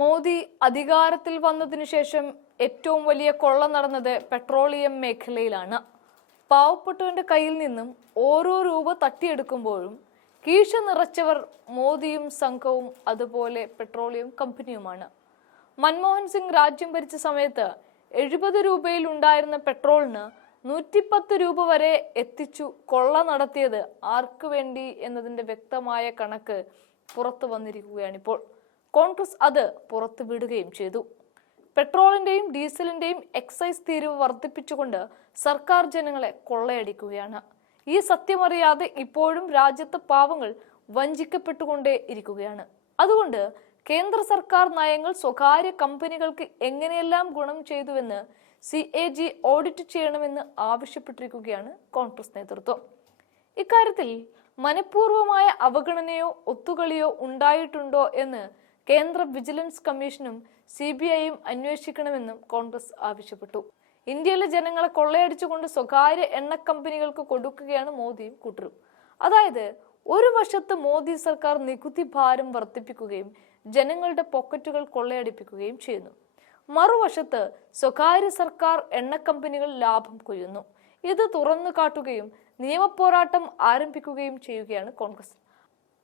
മോദി അധികാരത്തിൽ വന്നതിനു ശേഷം ഏറ്റവും വലിയ കൊള്ള നടന്നത് പെട്രോളിയം മേഖലയിലാണ്. പാവപ്പെട്ടവന്റെ കയ്യിൽ നിന്നും ഓരോ രൂപ തട്ടിയെടുക്കുമ്പോഴും കീശ നിറച്ചവർ മോദിയും സംഘവും, അതുപോലെ പെട്രോളിയം കമ്പനിയുമാണ്. മൻമോഹൻ സിംഗ് രാജ്യം ഭരിച്ച സമയത്ത് 70 രൂപയിൽ ഉണ്ടായിരുന്ന പെട്രോളിന് 110 രൂപ വരെ എത്തിച്ചു കൊള്ള നടത്തിയത് ആർക്കു വേണ്ടി എന്നതിന്റെ വ്യക്തമായ കണക്ക് പുറത്തു വന്നിരിക്കുകയാണിപ്പോൾ. കോൺഗ്രസ് അത് പുറത്തു വിടുകയും ചെയ്തു. പെട്രോളിന്റെയും ഡീസലിന്റെയും എക്സൈസ് തീരുവ വർദ്ധിപ്പിച്ചുകൊണ്ട് സർക്കാർ ജനങ്ങളെ കൊള്ളയടിക്കുകയാണ്. ഈ സത്യമറിയാതെ ഇപ്പോഴും രാജ്യത്തെ പാവങ്ങൾ വഞ്ചിക്കപ്പെട്ടുകൊണ്ടേ ഇരിക്കുകയാണ്. അതുകൊണ്ട് കേന്ദ്ര സർക്കാർ നയങ്ങൾ സ്വകാര്യ കമ്പനികൾക്ക് എങ്ങനെയെല്ലാം ഗുണം ചെയ്തുവെന്ന് CAG ഓഡിറ്റ് ചെയ്യണമെന്ന് ആവശ്യപ്പെട്ടിരിക്കുകയാണ് കോൺഗ്രസ് നേതൃത്വം. ഇക്കാര്യത്തിൽ മനഃപൂർവമായ അവഗണനയോ ഒത്തുകളിയോ ഉണ്ടായിട്ടുണ്ടോ എന്ന് കേന്ദ്ര വിജിലൻസ് കമ്മീഷനും CBIയും അന്വേഷിക്കണമെന്നും കോൺഗ്രസ് ആവശ്യപ്പെട്ടു. ഇന്ത്യയിലെ ജനങ്ങളെ കൊള്ളയടിച്ചുകൊണ്ട് സ്വകാര്യ എണ്ണ കമ്പനികൾക്ക് കൊടുക്കുകയാണ് മോദിയും കൂട്ടരും. അതായത്, ഒരു വശത്ത് മോദി സർക്കാർ നികുതി ഭാരം വർദ്ധിപ്പിക്കുകയും ജനങ്ങളുടെ പോക്കറ്റുകൾ കൊള്ളയടിപ്പിക്കുകയും ചെയ്യുന്നു. മറുവശത്ത് സ്വകാര്യ സർക്കാർ എണ്ണ കമ്പനികൾ ലാഭം കൊയ്യുന്നു. ഇത് തുറന്നു കാട്ടുകയും നിയമപോരാട്ടം ആരംഭിക്കുകയും ചെയ്യുകയാണ് കോൺഗ്രസ്.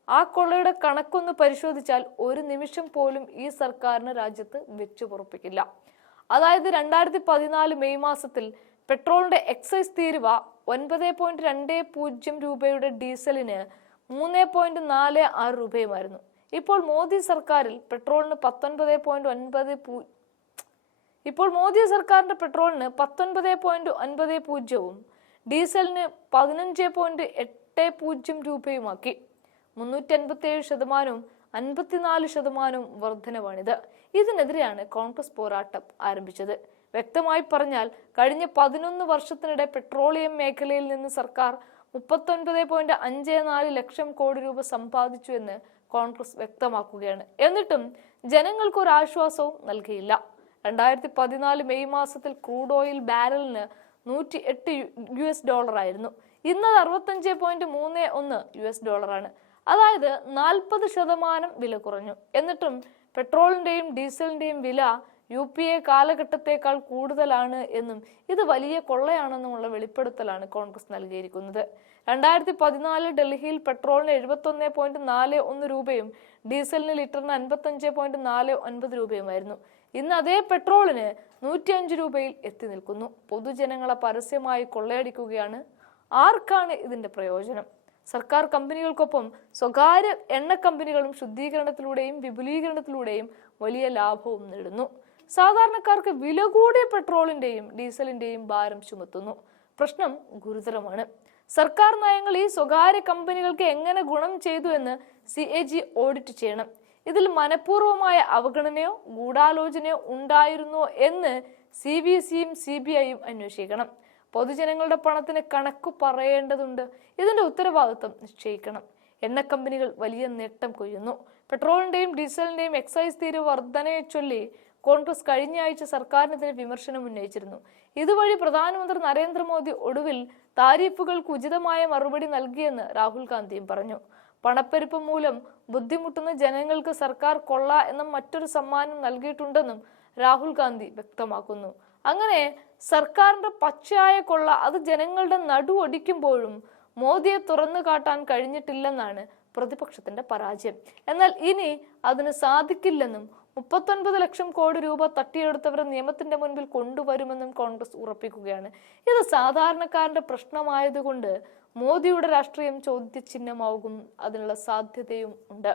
ആ കൊള്ളയുടെ കണക്കൊന്ന് പരിശോധിച്ചാൽ ഒരു നിമിഷം പോലും ഈ സർക്കാരിന് രാജ്യത്ത് വെച്ചു പൊറുപ്പിക്കില്ല. അതായത് 2014 മെയ് മാസത്തിൽ പെട്രോളിന്റെ എക്സൈസ് തീരുവ 9.20 രൂപയുടെ ഡീസലിന് 3.46 രൂപയുമായിരുന്നു. ഇപ്പോൾ മോദി സർക്കാരിന്റെ പെട്രോളിന് 19.90വും ഡീസലിന് 15.80 രൂപയുമാക്കി. 387%, 54% വർധനവാണിത്. ഇതിനെതിരെയാണ് കോൺഗ്രസ് പോരാട്ടം ആരംഭിച്ചത്. വ്യക്തമായി പറഞ്ഞാൽ, കഴിഞ്ഞ 11 വർഷത്തിനിടെ പെട്രോളിയം മേഖലയിൽ നിന്ന് സർക്കാർ 39.54 ലക്ഷം കോടി രൂപ സമ്പാദിച്ചു എന്ന് കോൺഗ്രസ് വ്യക്തമാക്കുകയാണ്. എന്നിട്ടും ജനങ്ങൾക്കൊരാശ്വാസവും നൽകിയില്ല. 2014 മെയ് മാസത്തിൽ ക്രൂഡ് ഓയിൽ ബാരലിന് $108 ആയിരുന്നു. ഇന്നത് $65.31 അതായത് 40% വില കുറഞ്ഞു. എന്നിട്ടും പെട്രോളിന്റെയും ഡീസലിന്റെയും വില UPA കാലഘട്ടത്തേക്കാൾ കൂടുതലാണ് എന്നും ഇത് വലിയ കൊള്ളയാണെന്നുമുള്ള വെളിപ്പെടുത്തലാണ് കോൺഗ്രസ് നൽകിയിരിക്കുന്നത്. 2014 ഡൽഹിയിൽ പെട്രോളിന് 71.41 രൂപയും ഡീസലിന് ലിറ്ററിന് 55.49 രൂപയുമായിരുന്നു. ഇന്ന് അതേ പെട്രോളിന് 105 രൂപയിൽ എത്തി നിൽക്കുന്നു. പൊതുജനങ്ങളെ പരസ്യമായി കൊള്ളയടിക്കുകയാണ്. ആർക്കാണ് ഇതിന്റെ പ്രയോജനം? സർക്കാർ കമ്പനികൾക്കൊപ്പം സ്വകാര്യ എണ്ണ കമ്പനികളും ശുദ്ധീകരണത്തിലൂടെയും വിപുലീകരണത്തിലൂടെയും വലിയ ലാഭവും നേടുന്നു. സാധാരണക്കാർക്ക് വില കൂടിയ പെട്രോളിന്റെയും ഡീസലിന്റെയും ഭാരം ചുമത്തുന്നു. പ്രശ്നം ഗുരുതരമാണ്. സർക്കാർ നയങ്ങൾ ഈ സ്വകാര്യ കമ്പനികൾക്ക് എങ്ങനെ ഗുണം ചെയ്തു എന്ന് CAG ഓഡിറ്റ് ചെയ്യണം. ഇതിൽ മനഃപൂർവമായ അവഗണനയോ ഗൂഢാലോചനയോ ഉണ്ടായിരുന്നോ എന്ന് CBCയും CBIയും അന്വേഷിക്കണം. പൊതുജനങ്ങളുടെ പണത്തിന് കണക്കു പറയേണ്ടതുണ്ട്. ഇതിന്റെ ഉത്തരവാദിത്വം നിശ്ചയിക്കണം. എണ്ണ കമ്പനികൾ വലിയ നേട്ടം കൊയ്യുന്നു. പെട്രോളിന്റെയും ഡീസലിന്റെയും എക്സൈസ് തീരുവ വർധനയെ ചൊല്ലി കോൺഗ്രസ് കഴിഞ്ഞ ആഴ്ച സർക്കാരിനെതിരെ വിമർശനം ഉന്നയിച്ചിരുന്നു. ഇതുവഴി പ്രധാനമന്ത്രി നരേന്ദ്രമോദി ഒടുവിൽ താരിഫുകൾക്ക് ഉചിതമായ മറുപടി നൽകിയെന്ന് രാഹുൽ ഗാന്ധിയും പറഞ്ഞു. പണപ്പെരുപ്പം മൂലം ബുദ്ധിമുട്ടുന്ന ജനങ്ങൾക്ക് സർക്കാർ കൊള്ള എന്ന മറ്റൊരു സമ്മാനം നൽകിയിട്ടുണ്ടെന്നും രാഹുൽ ഗാന്ധി വ്യക്തമാക്കുന്നു. അങ്ങനെ സർക്കാരിന്റെ പച്ചയായ കൊള്ള അത് ജനങ്ങളുടെ നടു ഒടിക്കുമ്പോഴും മോദിയെ തുറന്നു കാട്ടാൻ കഴിഞ്ഞിട്ടില്ലെന്നാണ് പ്രതിപക്ഷത്തിന്റെ പരാജയം. എന്നാൽ ഇനി അതിന് സാധിക്കില്ലെന്നും 39 ലക്ഷം കോടി രൂപ തട്ടിയെടുത്തവരെ നിയമത്തിന്റെ മുൻപിൽ കൊണ്ടുവരുമെന്നും കോൺഗ്രസ് ഉറപ്പിക്കുകയാണ്. ഇത് സാധാരണക്കാരന്റെ പ്രശ്നമായതുകൊണ്ട് മോദിയുടെ രാഷ്ട്രീയം ചോദ്യചിഹ്നമാകും. അതിനുള്ള സാധ്യതയും ഉണ്ട്.